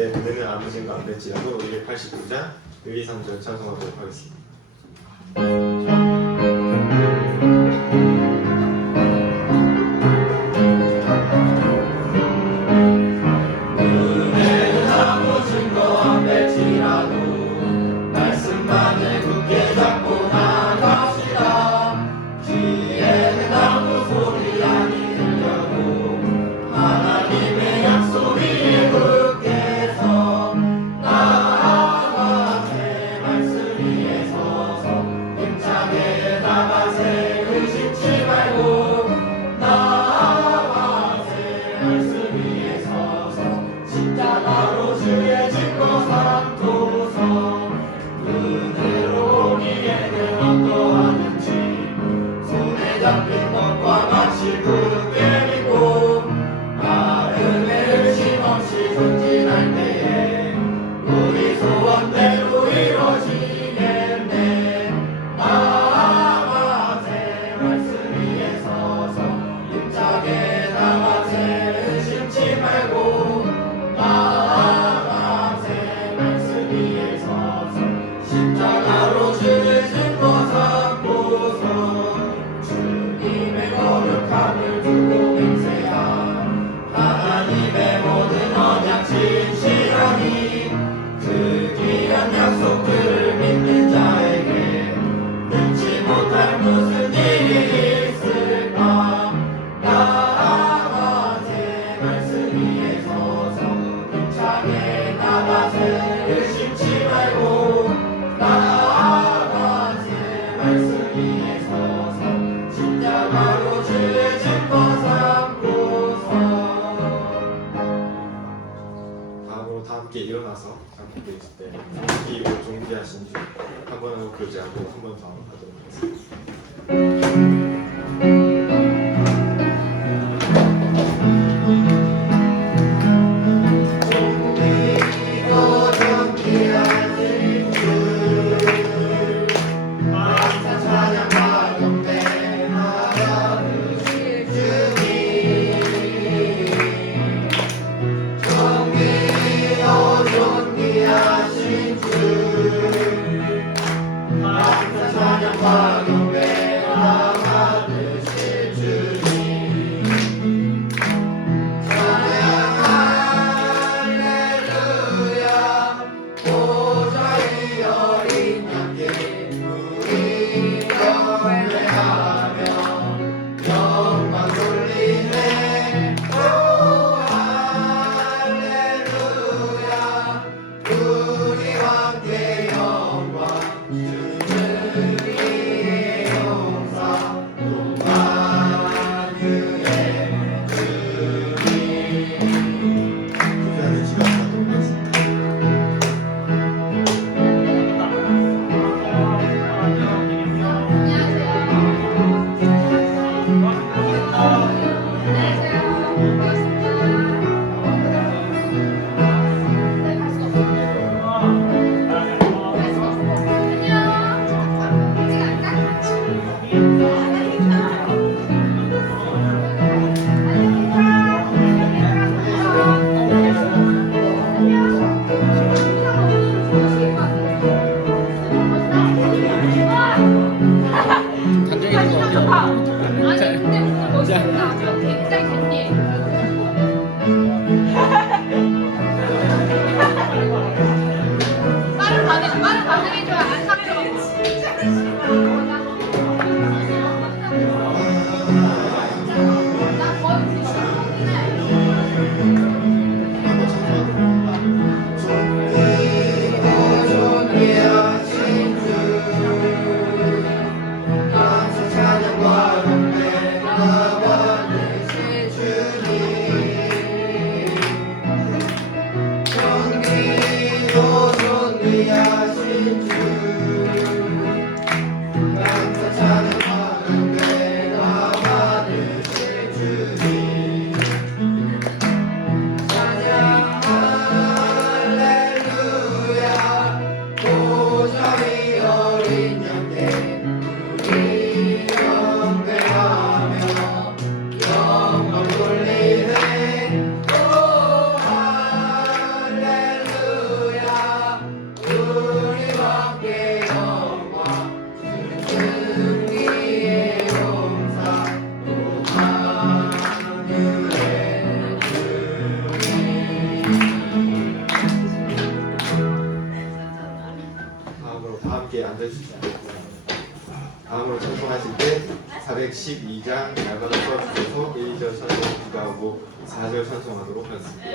때 은혜는 아버지가 안 될지라도 289장 1, 2, 3절 찬송하도록 하겠습니다. 준비하신 주 한 번 하고 교제하고 한 번 더 하도록 하겠습니다. 존귀하신 주 앉아주시죠. 다음으로 찬송하실 때 412장 얇아서 써주셔서 1절 찬송 기도하고 4절 찬송하도록 하겠습니다.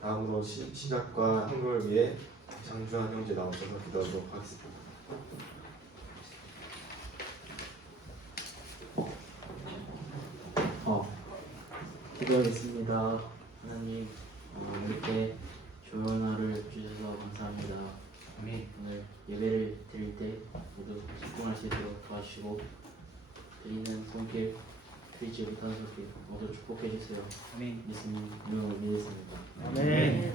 다음으로 시작과 헌금을 위해 장주한 형제 나오셔서 기도하도록 하겠습니다. 기도하겠습니다. 하나님, 이렇게 좋은 하루를 주셔서 감사합니다. 아멘. 오늘 예배를 드릴 때 모두 집중할 수 있도록 도와주시고 드리는 손길 드리지 못하는 손길 모두 축복해 주세요. 아멘. 예수님 이름으로 믿습니다. 아멘.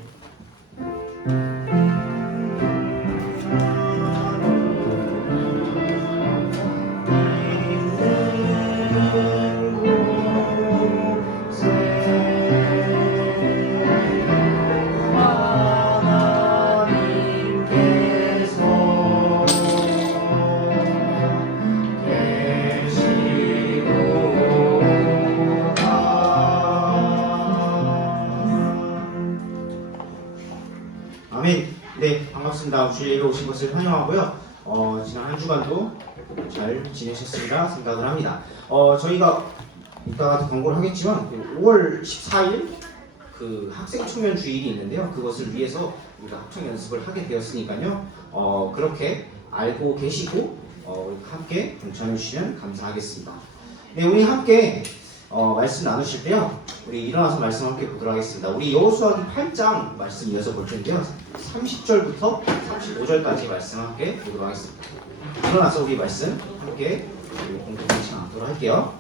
네, 반갑습니다. 주일에 오신 것을 환영하고요. 지난 한 주간도 잘 지내셨습니다 생각을 합니다. 저희가 이따가 광고를 하겠지만 5월 14일 그 학생 초면 주일이 있는데요. 그것을 위해서 우리가 합창 연습을 하게 되었으니까요. 그렇게 알고 계시고 함께 동참해 주시면 감사하겠습니다. 네, 우리 함께 말씀 나누실 때요. 우리 일어나서 말씀 함께 보도록 하겠습니다. 우리 여호수아기 8장 말씀 이어서 볼 텐데요. 30절부터 35절까지 말씀 함께 보도록 하겠습니다. 일어나서 우리 말씀 함께 공동 묵상하도록 할게요.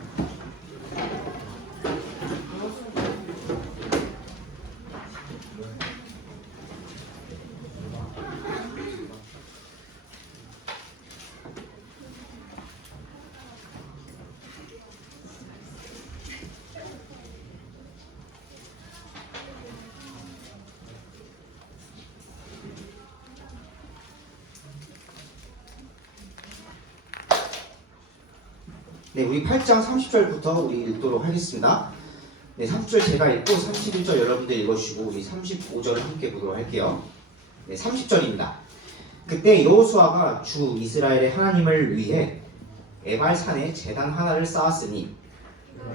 네, 우리 8장 30절부터 우리 읽도록 하겠습니다. 네, 30절 제가 읽고 31절 여러분들 읽어주시고 우리 35절을 함께 보도록 할게요. 네, 30절입니다. 그때 여호수아가 주 이스라엘의 하나님을 위해 에발산에 제단 하나를 쌓았으니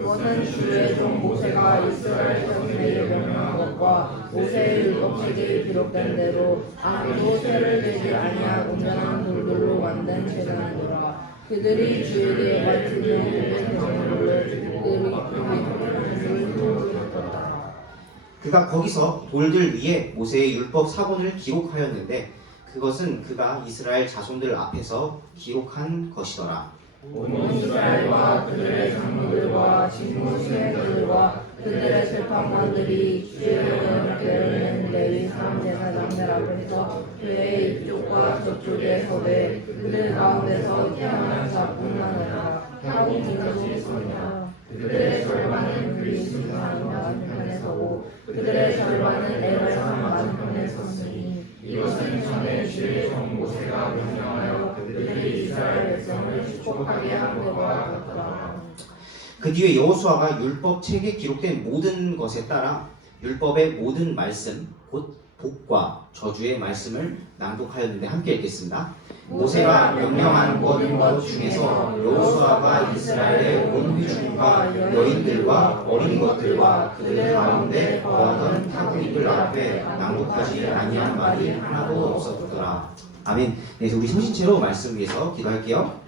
이것은 주의 종 모세가 이스라엘 백성에게 명령한 것과 모세의 율법책에 기록된 대로 아무도 쇠를 대지 아니한 온전한 돌들로 만든 제단이더라. 그들이 주에게 말씀을 그가 거기서 돌들 위에 모세의 율법 사본을 기록하였는데 그것은 그가 이스라엘 자손들 앞에서 기록한 것이더라. 온 이스라엘과 그들의 장로들과 직무수행들과 그들의 재판관들이 주의 영을 깨우는 레위 사람 제사장들 앞에서 그의 이쪽과 저쪽에 서되 그들 가운데서 태어난 자뿐만 아니라 타고 기르고 있으며 그들의 절반은 그리스도 맞은편에 서고 그들의 절반은 에발산 맞은편에 섰으니 이것은 전에 주의 종 모세가 명령하여 그들이 이스라엘 백성을 축복하게 한 것과 같더라. 그 뒤에 여호수아가 율법 책에 기록된 모든 것에 따라 율법의 모든 말씀 곧 복과 저주의 말씀을 낭독하였는데 함께 읽겠습니다. 모세가 명령한 모든 것 중에서 여호수아가 이스라엘의 온 회중과 여인들과 어린 것들과 그들 가운데 거하던 타국인들 앞에 낭독하지 아니한 말이 하나도 없었더라. 아멘. 네, 그래서 우리 성신체로 말씀 위해서 기도할게요.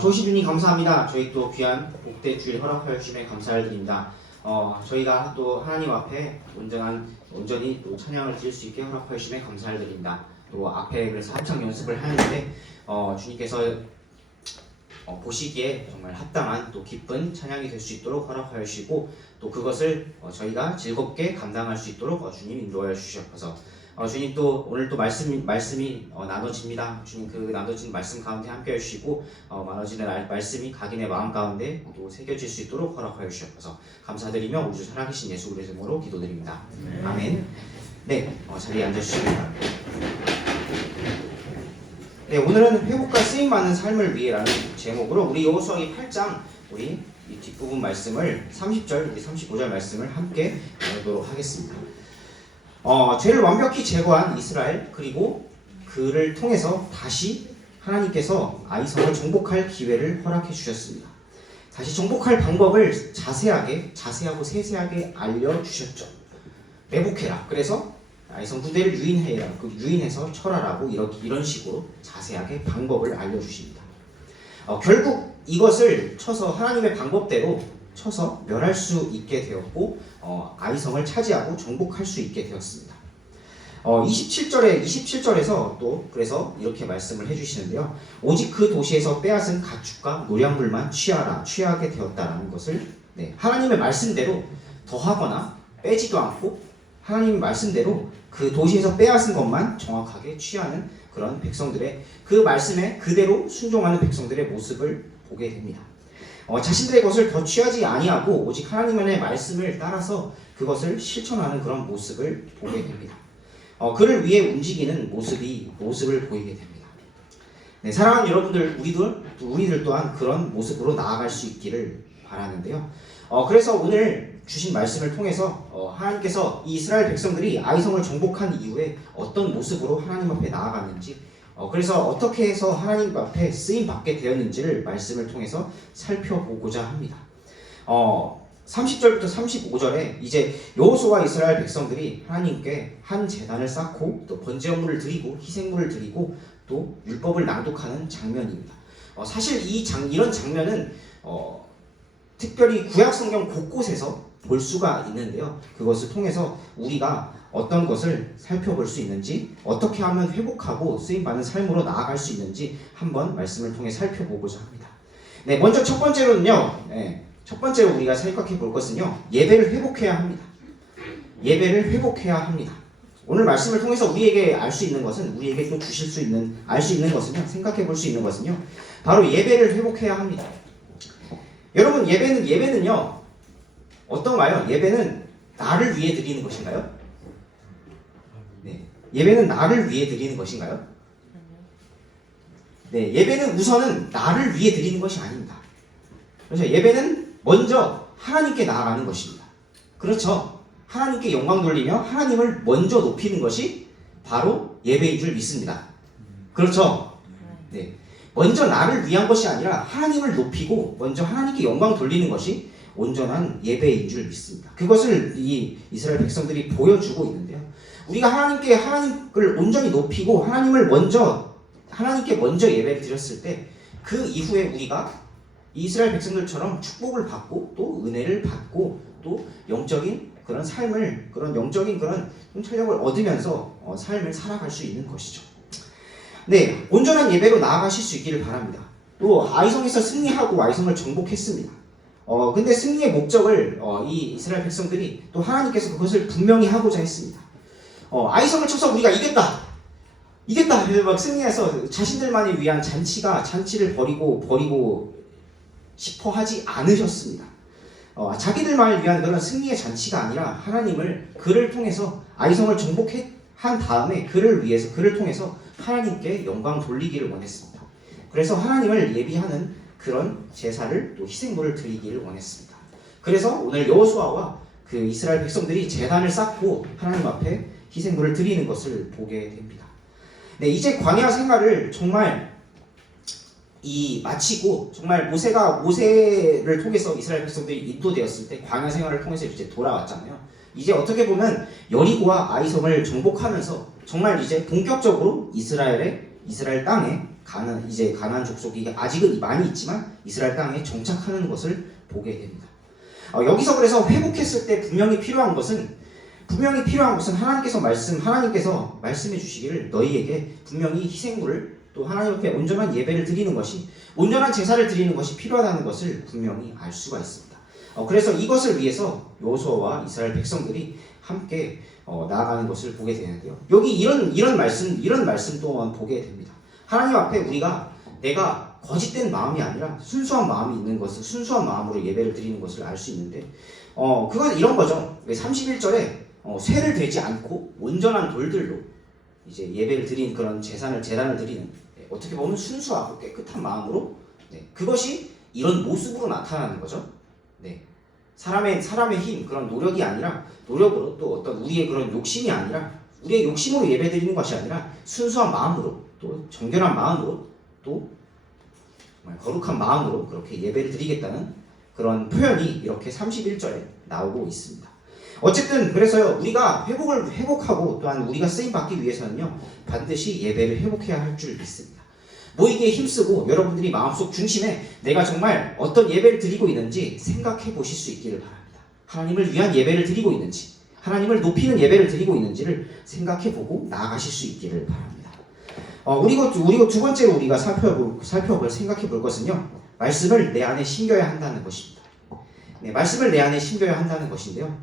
좋으신 주님 감사합니다. 저희 또 귀한 복된 주일 허락하여 주심에 감사를 드립니다. 저희가 또 하나님 앞에 온전히 또 찬양을 드릴 수 있게 허락하여 주심에 감사를 드립니다. 또 앞에 그래서 합창 연습을 하는데 주님께서 보시기에 정말 합당한 또 기쁜 찬양이 될 수 있도록 허락하여 주시고 또 그것을 저희가 즐겁게 감당할 수 있도록 주님 인도하여 주시옵소서. 주님 또 오늘 또 말씀이 나눠집니다. 주님 그 나눠진 말씀 가운데 함께 해주시고 나눠지는 말씀이 각인의 마음 가운데 또 새겨질 수 있도록 허락하여 주시옵소서. 감사드리며 우주 살아계신 예수 그리스도의 이름으로 기도드립니다. 아멘. 네, 자리에 앉아주시기 네, 오늘은 회복과 쓰임 많은 삶을 위해라는 제목으로 우리 여호수아기 8장 우리 이 뒷부분 말씀을 30절, 35절 말씀을 함께 나누도록 하겠습니다. 죄를 완벽히 제거한 이스라엘 그리고 그를 통해서 다시 하나님께서 아이성을 정복할 기회를 허락해 주셨습니다. 다시 정복할 방법을 자세하고 세세하게 알려주셨죠. 매복해라. 그래서 아이성 부대를 유인해서 철하라고 이런 식으로 자세하게 방법을 알려주십니다. 결국 이것을 쳐서 하나님의 방법대로 쳐서 멸할 수 있게 되었고 아이성을 차지하고 정복할 수 있게 되었습니다. 27절에서 또 그래서 이렇게 말씀을 해주시는데요. 오직 그 도시에서 빼앗은 가축과 노량물만 취하게 되었다라는 것을 하나님의 말씀대로 더하거나 빼지도 않고 하나님의 말씀대로 그 도시에서 빼앗은 것만 정확하게 취하는 그런 백성들의 그 말씀에 그대로 순종하는 백성들의 모습을 보게 됩니다. 자신들의 것을 더 취하지 아니하고 오직 하나님의 말씀을 따라서 그것을 실천하는 그런 모습을 보게 됩니다. 그를 위해 움직이는 모습을 보이게 됩니다. 네, 사랑하는 여러분들, 우리들 또한 그런 모습으로 나아갈 수 있기를 바라는데요. 그래서 오늘 주신 말씀을 통해서 하나님께서 이 이스라엘 백성들이 아이성을 정복한 이후에 어떤 모습으로 하나님 앞에 나아갔는지 그래서 어떻게 해서 하나님 앞에 쓰임 받게 되었는지를 말씀을 통해서 살펴보고자 합니다. 30절부터 35절에 이제 여호수아와 이스라엘 백성들이 하나님께 한 제단을 쌓고 또 번제물을 드리고 희생물을 드리고 또 율법을 낭독하는 장면입니다. 사실 이런 장면은 특별히 구약 성경 곳곳에서 볼 수가 있는데요. 그것을 통해서 우리가 어떤 것을 살펴볼 수 있는지, 어떻게 하면 회복하고 쓰임받는 삶으로 나아갈 수 있는지 한번 말씀을 통해 살펴보고자 합니다. 네, 먼저 첫 번째로는요. 첫 번째로 우리가 생각해 볼 것은요. 예배를 회복해야 합니다. 예배를 회복해야 합니다. 오늘 말씀을 통해서 우리에게 알 수 있는 것은, 우리에게 또 주실 수 있는, 알 수 있는 것은요. 생각해 볼 수 있는 것은요. 바로 예배를 회복해야 합니다. 여러분, 예배는요. 어떤가요? 예배는 나를 위해 드리는 것인가요? 네. 예배는 나를 위해 드리는 것인가요? 네. 예배는 우선은 나를 위해 드리는 것이 아닙니다. 그래서 예배는 먼저 하나님께 나아가는 것입니다. 그렇죠? 하나님께 영광 돌리며 하나님을 먼저 높이는 것이 바로 예배인 줄 믿습니다. 그렇죠? 네. 먼저 나를 위한 것이 아니라 하나님을 높이고 먼저 하나님께 영광 돌리는 것이 온전한 예배인 줄 믿습니다. 그것을 이 이스라엘 백성들이 보여주고 있는데요. 우리가 하나님을 온전히 높이고 하나님께 먼저 예배를 드렸을 때 그 이후에 우리가 이스라엘 백성들처럼 축복을 받고 또 은혜를 받고 또 영적인 그런 삶을, 그런 영적인 그런 통찰력을 얻으면서 삶을 살아갈 수 있는 것이죠. 네, 온전한 예배로 나아가실 수 있기를 바랍니다. 또 아이성에서 승리하고 아이성을 정복했습니다. 근데 승리의 목적을 이 이스라엘 백성들이 또 하나님께서 그것을 분명히 하고자 했습니다. 아이성을 쳐서 우리가 이겼다 막 승리해서 자신들만을 위한 잔치를 버리고 싶어 하지 않으셨습니다. 자기들만을 위한 그런 승리의 잔치가 아니라 하나님을 그를 통해서 아이성을 정복한 다음에 그를 통해서 하나님께 영광 돌리기를 원했습니다. 그래서 하나님을 예비하는 그런 제사를 또 희생물을 드리기를 원했습니다. 그래서 오늘 여호수아와 그 이스라엘 백성들이 제단을 쌓고 하나님 앞에 희생물을 드리는 것을 보게 됩니다. 네, 이제 광야 생활을 정말 마치고 정말 모세를 통해서 이스라엘 백성들이 인도되었을 때 광야 생활을 통해서 이제 돌아왔잖아요. 이제 어떻게 보면 여리고와 아이성을 정복하면서 정말 이제 본격적으로 이스라엘 땅에 가나안 족속이 아직은 많이 있지만 이스라엘 땅에 정착하는 것을 보게 됩니다. 여기서 그래서 회복했을 때 분명히 필요한 것은 하나님께서 말씀해 주시기를 너희에게 분명히 희생물을 또 하나님 앞에 온전한 예배를 드리는 것이, 온전한 제사를 드리는 것이 필요하다는 것을 분명히 알 수가 있습니다. 그래서 이것을 위해서 여호수아와 이스라엘 백성들이 함께 나아가는 것을 보게 되는데요. 여기 이런 말씀 또한 보게 됩니다. 하나님 앞에 내가 거짓된 마음이 아니라 순수한 마음이 있는 것을, 순수한 마음으로 예배를 드리는 것을 알 수 있는데, 그건 이런 거죠. 31절에 쇠를 대지 않고 온전한 돌들로 이제 예배를 드린 그런 재단을 드리는, 어떻게 보면 순수하고 깨끗한 마음으로, 그것이 이런 모습으로 나타나는 거죠. 사람의 힘, 그런 노력이 아니라, 노력으로 또 어떤 우리의 그런 욕심이 아니라, 우리의 욕심으로 예배 드리는 것이 아니라 순수한 마음으로, 또 정결한 마음으로, 또 정말 거룩한 마음으로 그렇게 예배를 드리겠다는 그런 표현이 이렇게 31절에 나오고 있습니다. 어쨌든 그래서요, 우리가 회복하고 또한 우리가 쓰임받기 위해서는요, 반드시 예배를 회복해야 할 줄 믿습니다. 모이기에 힘쓰고 여러분들이 마음속 중심에 내가 정말 어떤 예배를 드리고 있는지 생각해 보실 수 있기를 바랍니다. 하나님을 위한 예배를 드리고 있는지, 하나님을 높이는 예배를 드리고 있는지를 생각해 보고 나아가실 수 있기를 바랍니다. 그리고 두 번째로 우리가 생각해 볼 것은요, 말씀을 내 안에 심겨야 한다는 것입니다. 말씀을 내 안에 심겨야 한다는 것인데요.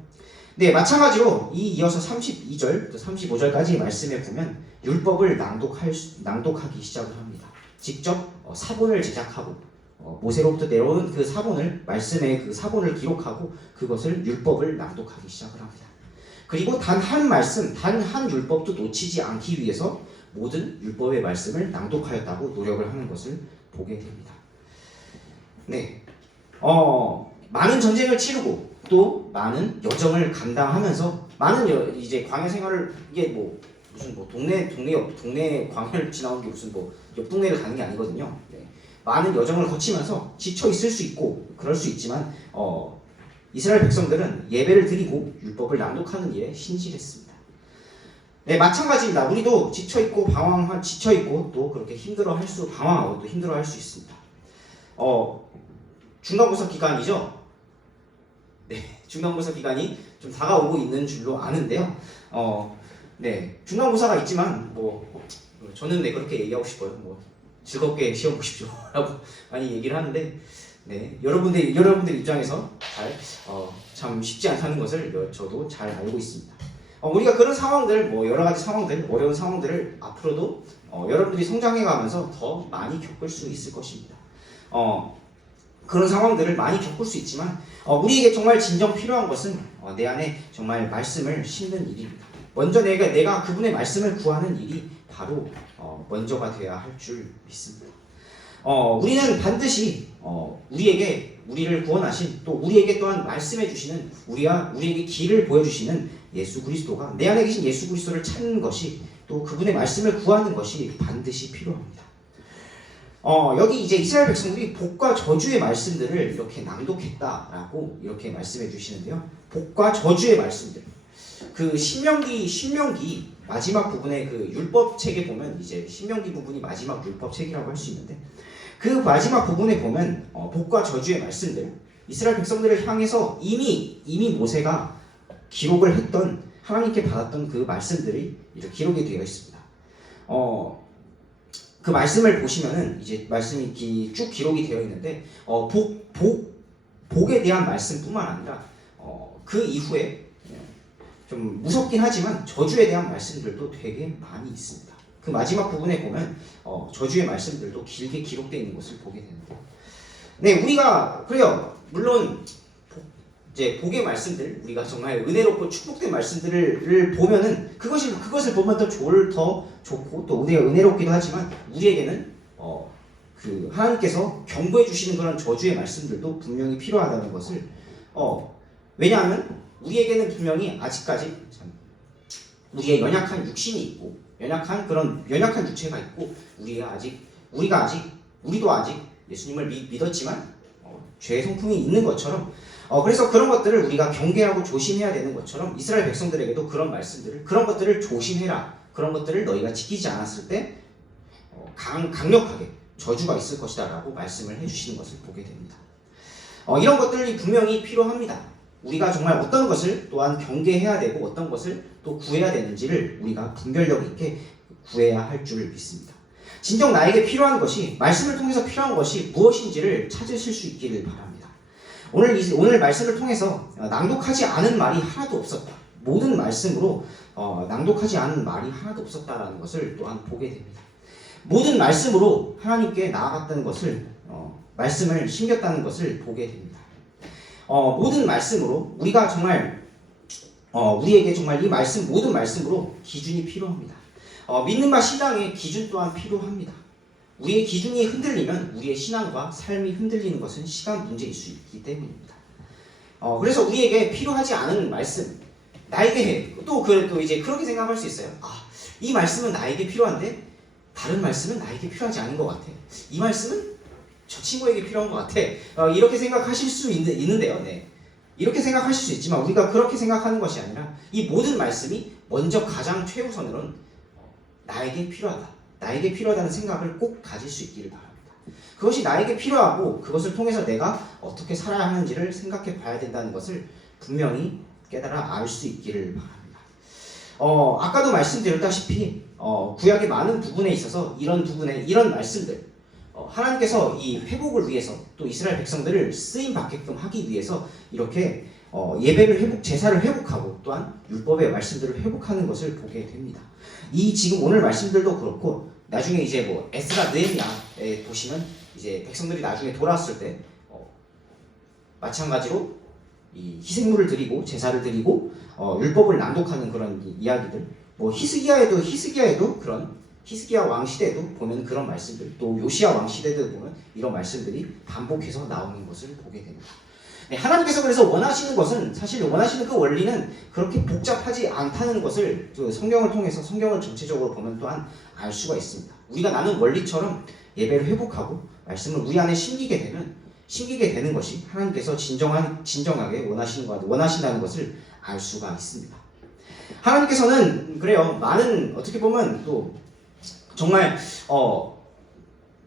마찬가지로 이어서 32절, 또 35절까지 말씀에 보면 율법을 낭독하기 시작을 합니다. 직접 사본을 제작하고 모세로부터 내려온 그 사본을, 말씀의 그 사본을 기록하고 그것을 율법을 낭독하기 시작을 합니다. 그리고 단 한 율법도 놓치지 않기 위해서 모든 율법의 말씀을 낭독하였다고 노력을 하는 것을 보게 됩니다. 많은 전쟁을 치르고 또 많은 여정을 감당하면서 이제 광야 생활을, 이게 무슨 동네 광야를 지나온 게 무슨 옆 동네를 가는 게 아니거든요. 많은 여정을 거치면서 지쳐 있을 수 있고 그럴 수 있지만 이스라엘 백성들은 예배를 드리고 율법을 낭독하는 일에 신실했습니다. 네, 마찬가지입니다. 우리도 지쳐있고 지쳐있고 또 그렇게 방황하고 또 힘들어할 수 있습니다. 중간고사 기간이죠. 네, 중간고사 기간이 좀 다가오고 있는 줄로 아는데요. 네, 중간고사가 있지만 저는 그렇게 얘기하고 싶어요. 즐겁게 시험 보십시오라고 많이 얘기를 하는데, 네, 여러분들 입장에서 참 쉽지 않다는 것을 저도 잘 알고 있습니다. 우리가 그런 상황들, 여러 가지 상황들, 어려운 상황들을 앞으로도 여러분들이 성장해가면서 더 많이 겪을 수 있을 것입니다. 그런 상황들을 많이 겪을 수 있지만 우리에게 정말 진정 필요한 것은 내 안에 정말 말씀을 심는 일입니다. 먼저 내가 그분의 말씀을 구하는 일이 바로 먼저가 되어야 할 줄 믿습니다. 우리는 반드시 우리를 구원하신 또 우리에게 또한 말씀해 주시는 우리에게 길을 보여주시는 예수 그리스도가 내 안에 계신 예수 그리스도를 찾는 것이 또 그분의 말씀을 구하는 것이 반드시 필요합니다. 여기 이제 이스라엘 백성들이 복과 저주의 말씀들을 이렇게 낭독했다라고 이렇게 말씀해 주시는데요. 복과 저주의 말씀들. 그 신명기 마지막 부분의 그 율법 책에 보면 이제 신명기 부분이 마지막 율법 책이라고 할 수 있는데 그 마지막 부분에 보면 복과 저주의 말씀들 이스라엘 백성들을 향해서 이미 모세가 기록을 했던 하나님께 받았던 그 말씀들이 이렇게 기록이 되어 있습니다. 그 말씀을 보시면은 이제 말씀이 쭉 기록이 되어 있는데 복에 대한 말씀뿐만 아니라 그 이후에 좀 무섭긴 하지만 저주에 대한 말씀들도 되게 많이 있습니다. 그 마지막 부분에 보면 저주의 말씀들도 길게 기록되어 있는 것을 보게 됩니다. 네, 우리가 그래요. 물론 이제 복의 말씀들, 우리가 정말 은혜롭고 축복된 말씀들을 보면은 그것을 보면 더 좋고 또 우리가 은혜롭기도 하지만 우리에게는 그 하나님께서 경고해 주시는 그런 저주의 말씀들도 분명히 필요하다는 것을 왜냐하면 우리에게는 분명히 아직까지 우리의 연약한 육신이 있고 연약한 육체가 있고 우리도 아직 예수님을 믿었지만 죄의 성품이 있는 것처럼 그래서 그런 것들을 우리가 경계하고 조심해야 되는 것처럼 이스라엘 백성들에게도 그런 것들을 조심해라. 그런 것들을 너희가 지키지 않았을 때 강력하게 저주가 있을 것이다 라고 말씀을 해주시는 것을 보게 됩니다. 이런 것들이 분명히 필요합니다. 우리가 정말 어떤 것을 또한 경계해야 되고 어떤 것을 또 구해야 되는지를 우리가 분별력 있게 구해야 할 줄 믿습니다. 진정 나에게 필요한 것이 말씀을 통해서 필요한 것이 무엇인지를 찾으실 수 있기를 바랍니다. 오늘 말씀을 통해서 낭독하지 않은 말이 하나도 없었다. 모든 말씀으로 낭독하지 않은 말이 하나도 없었다라는 것을 또한 보게 됩니다. 모든 말씀으로 하나님께 나아갔다는 것을 말씀을 심겼다는 것을 보게 됩니다. 모든 말씀으로 우리가 정말 우리에게 정말 이 모든 말씀으로 기준이 필요합니다. 믿음과 신앙의 기준 또한 필요합니다. 우리의 기준이 흔들리면 우리의 신앙과 삶이 흔들리는 것은 시간 문제일 수 있기 때문입니다. 그래서 우리에게 필요하지 않은 말씀, 나에게 또 이제 그렇게 생각할 수 있어요. 이 말씀은 나에게 필요한데 다른 말씀은 나에게 필요하지 않은 것 같아. 이 말씀은 저 친구에게 필요한 것 같아. 이렇게 생각하실 수 있는데요. 네. 이렇게 생각하실 수 있지만 우리가 그렇게 생각하는 것이 아니라 이 모든 말씀이 먼저 가장 최우선으로는 나에게 필요하다는 생각을 꼭 가질 수 있기를 바랍니다. 그것이 나에게 필요하고 그것을 통해서 내가 어떻게 살아야 하는지를 생각해 봐야 된다는 것을 분명히 깨달아 알 수 있기를 바랍니다. 아까도 말씀드렸다시피 구약의 많은 부분에 있어서 이런 말씀들 하나님께서 이 회복을 위해서 또 이스라엘 백성들을 쓰임 받게끔 하기 위해서 이렇게 예배를 제사를 회복하고 또한 율법의 말씀들을 회복하는 것을 보게 됩니다. 지금 오늘 말씀들도 그렇고 나중에 이제 에스라 느헤미야에 보시면 이제 백성들이 나중에 돌아왔을 때 마찬가지로 이 희생물을 드리고 제사를 드리고 율법을 낭독하는 그런 이야기들 히스기야에도 그런 히스기야 왕 시대에도 보면 그런 말씀들 또 요시야 왕 시대에도 보면 이런 말씀들이 반복해서 나오는 것을 보게 됩니다. 네, 하나님께서 그래서 사실 원하시는 그 원리는 그렇게 복잡하지 않다는 것을 성경을 통해서 성경을 전체적으로 보면 또한 알 수가 있습니다. 우리가 나는 원리처럼 예배를 회복하고 말씀을 우리 안에 심기게 되면 심기게 되는 것이 하나님께서 진정하게 원하신다는 것을 알 수가 있습니다. 하나님께서는 그래요. 어떻게 보면 또 정말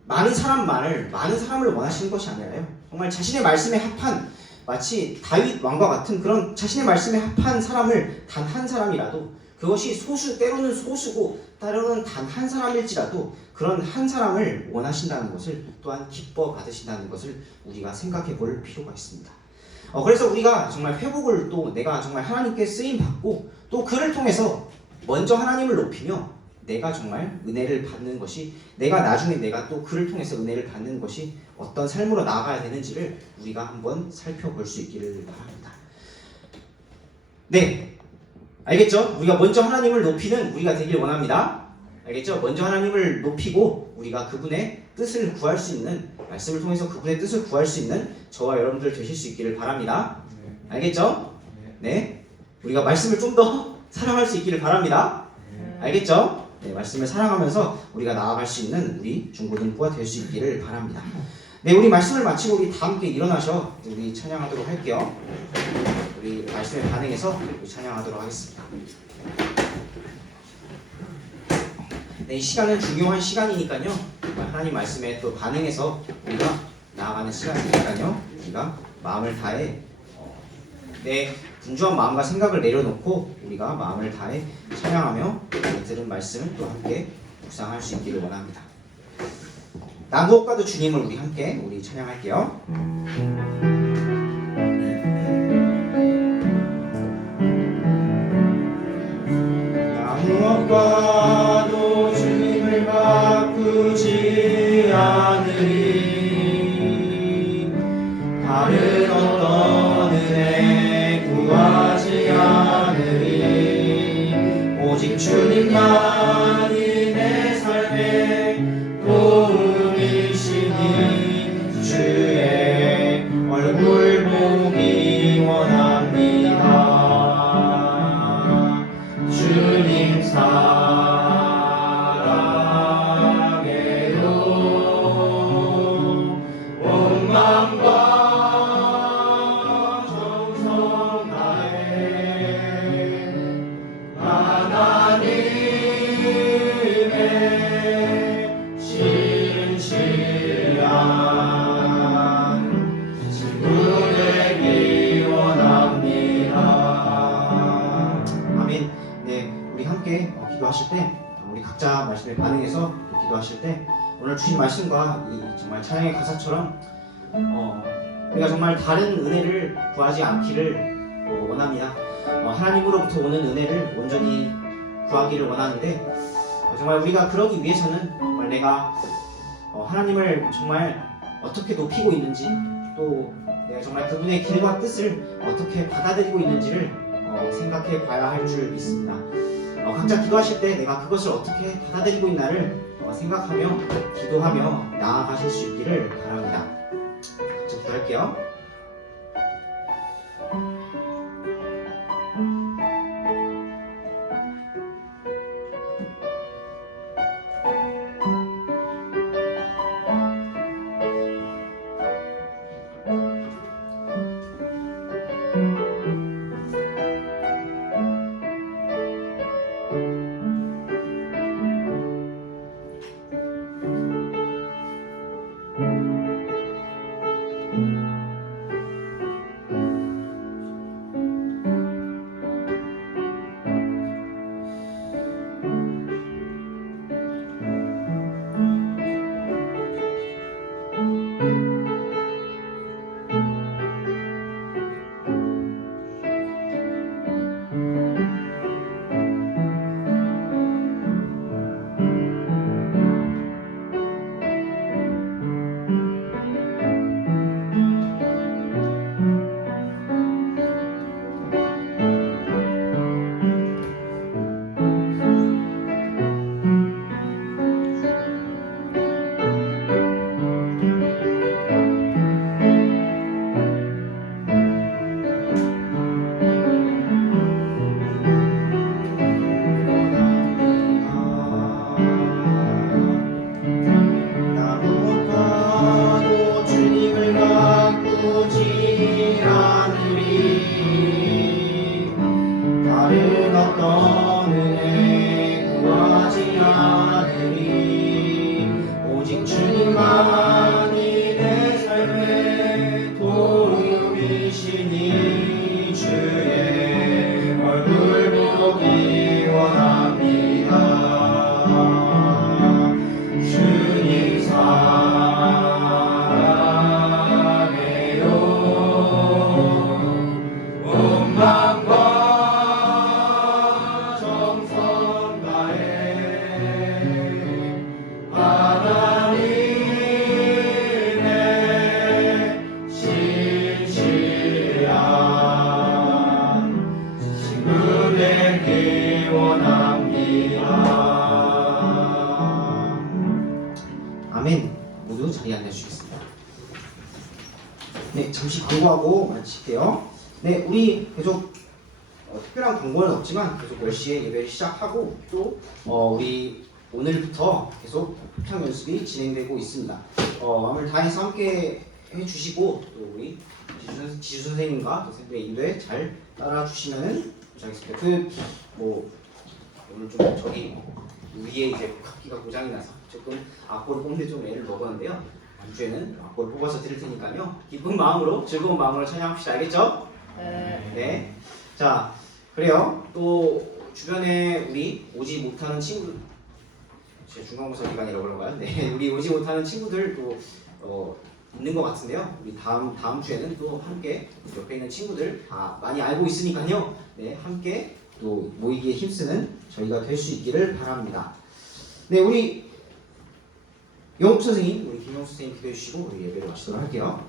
많은 사람을 원하시는 것이 아니라요. 정말 자신의 말씀에 합한 마치 다윗 왕과 같은 그런 자신의 말씀에 합한 사람을 단 한 사람이라도 그것이 때로는 소수고 때로는 단 한 사람일지라도 그런 한 사람을 원하신다는 것을 또한 기뻐 받으신다는 것을 우리가 생각해 볼 필요가 있습니다. 그래서 우리가 정말 회복을 또 내가 정말 하나님께 쓰임 받고 또 그를 통해서 먼저 하나님을 높이며 내가 정말 은혜를 받는 것이 나중에 내가 또 그를 통해서 은혜를 받는 것이 어떤 삶으로 나아가야 되는지를 우리가 한번 살펴볼 수 있기를 바랍니다. 네, 알겠죠? 우리가 먼저 하나님을 높이는 우리가 되길 원합니다. 알겠죠? 먼저 하나님을 높이고 우리가 그분의 뜻을 구할 수 있는 말씀을 통해서 그분의 뜻을 구할 수 있는 저와 여러분들 되실 수 있기를 바랍니다. 알겠죠? 네, 우리가 말씀을 좀 더 사랑할 수 있기를 바랍니다. 알겠죠? 네, 말씀을 사랑하면서 우리가 나아갈 수 있는 우리 중고등부가 될 수 있기를 바랍니다. 네, 우리 말씀을 마치고 우리 다 함께 일어나셔 우리 찬양하도록 할게요. 우리 말씀에 반응해서 우리 찬양하도록 하겠습니다. 네, 이 시간은 중요한 시간이니까요. 하나님 말씀에 또 반응해서 우리가 나아가는 시간이니까요. 우리가 마음을 다해 내 분주한 마음과 생각을 내려놓고 우리가 마음을 다해 찬양하며 들은 말씀을 또 함께 묵상할 수 있기를 원합니다. 나 무엇과도 주님을 우리 찬양할게요. 나 무엇과도 주님을 바꾸지 않으리 다른 어떤 은혜 구하지 않으리 오직 주님만이 내 삶의 도움이시니 주의 얼굴 보기 원합니다. 주님 사랑해요 온 마음과 정성 다해 하나님의 신실한 친구 되기 원합니다. 아멘. 네, 우리 함께 기도하실 때 우리 각자 말씀에 반응해서 기도하실 때 오늘 주신 말씀과 이 정말 찬양의 가사처럼 우리가 정말 다른 은혜를 구하지 않기를 원합니다. 하나님으로부터 오는 은혜를 온전히 구하기를 원하는데 정말 우리가 그러기 위해서는 정말 내가 하나님을 정말 어떻게 높이고 있는지 또 내가 정말 그분의 길과 뜻을 어떻게 받아들이고 있는지를 생각해 봐야 할 줄 믿습니다. 각자 기도하실 때 내가 그것을 어떻게 받아들이고 있나를 생각하며 기도하며 나아가실 수 있기를 바랍니다. 같이 기도할게요. 않으리 다른 어떤 은혜 구하지 않으리 오직 주님만이 내 삶의 도움이시니 주의 얼굴 보기 원합니다. 주님 사랑해요. 온 마음과 정성 다해 하나님의 신실한 친구 되기 원합니다. 아멘. 모두 자리에 앉아주시겠습니다. 네, 잠시 광고하고 마칠게요. 네, 우리 계속 특별한 광고는 없지만 계속 10시에 예배를 시작하고 또 우리 오늘부터 계속 합창 연습이 진행되고 있습니다. 마음을 다해서 함께 해주시고 또 우리 지수 선생님과 또 선생님의 인도에 잘 따라주시면은 감사하겠습니다. 오늘 좀 저기 위에 이제 각기가 고장이 나서 조금 악보를 뽑는데 좀 애를 먹었는데요. 다음 주에는 악보를 뽑아서 드릴 테니까요. 기쁜 마음으로 즐거운 마음으로 찬양합시다. 알겠죠? 네. 자, 그래요. 또 주변에 우리 오지 못하는 친구, 제 중간고사 기간이라고 그런가요? 네, 우리 오지 못하는 친구들도 있는 것 같은데요. 우리 다음 주에는 또 함께 옆에 있는 친구들 다 많이 알고 있으니까요. 네, 함께 또 모이기에 힘쓰는 저희가 될 수 있기를 바랍니다. 네, 우리 영국 선생님, 우리 김영수 선생님 기도해 주시고 우리 예배를 마치도록 할게요.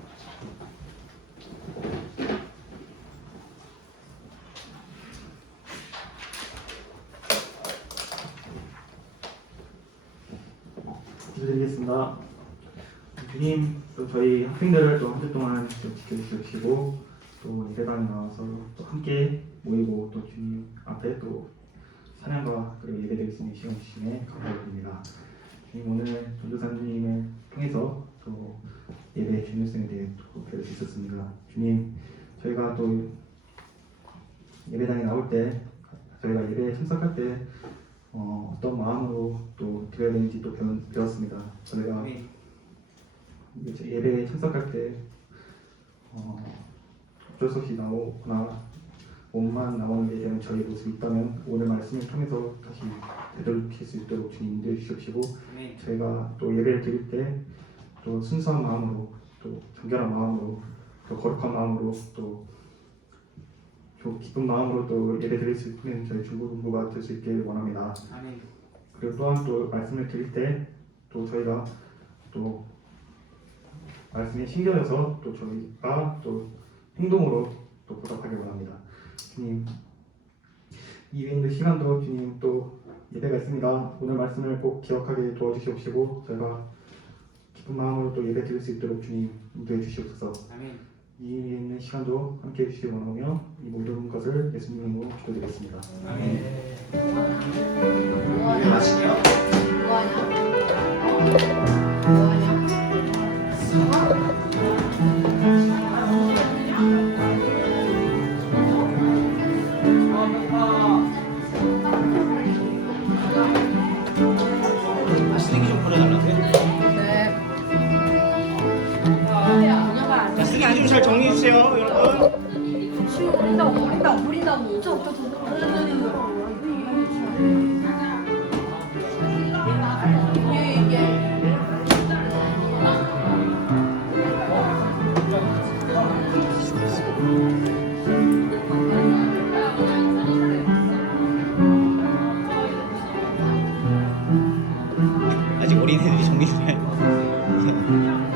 기도드리겠습니다. 주님, 또 저희 학생들을 또 한 주 동안 좀 지켜주시고 또 예배당에 나와서 또 함께 모이고 또 주님 앞에 또 찬양과 그리고 예배드릴 수 있는 시간 주시네 감사드립니다. 주님, 오늘 전도사 주님을 통해서 또 예배의 중요성에 대해 또 배울 수 있었습니다. 주님, 저희가 또 예배당에 나올 때 저희가 예배에 참석할 때 어떤 마음으로 또 드려야 되는지 또 배웠습니다. 저희가 예배에 참석할 때 어쩔 수 없이 나오거나 몸만 나오는 데 대한 저희 모습이 있다면 오늘 말씀을 통해서 다시 되돌릴 수 있도록 주님 인도해 주시옵시고 저희가 또 예배를 드릴 때 또 순수한 마음으로 또 정결한 마음으로 또 거룩한 마음으로 또 기쁜 마음으로 또 예배 드릴 수 있는 저희 중고등부가 될 수 있길 원합니다. 아멘. 그리고 또한 또 말씀을 드릴 때 또 저희가 또 말씀에 신겨져서 또 저희가 또 행동으로 또 보답하길 원합니다. 주님, 이 위에 있는 시간도 주님 또 예배가 있습니다. 오늘 말씀을 꼭 기억하게 도와주시옵시고 저희가 기쁜 마음으로 또 예배 드릴 수 있도록 주님 인도해 주시옵소서. 아멘. 이 위에 있는 시간도 함께 해주시기 원하며 이 모든 것을 예수님 이름으로 기도드리겠습니다. 아멘. 예배 마칠게요. 쓰레기 좀 버려달라고요? 자, 쓰레기 좀 잘 정리해 주세요, 여러분. 버린다고. 아직 어린애들이 정리 중이에요.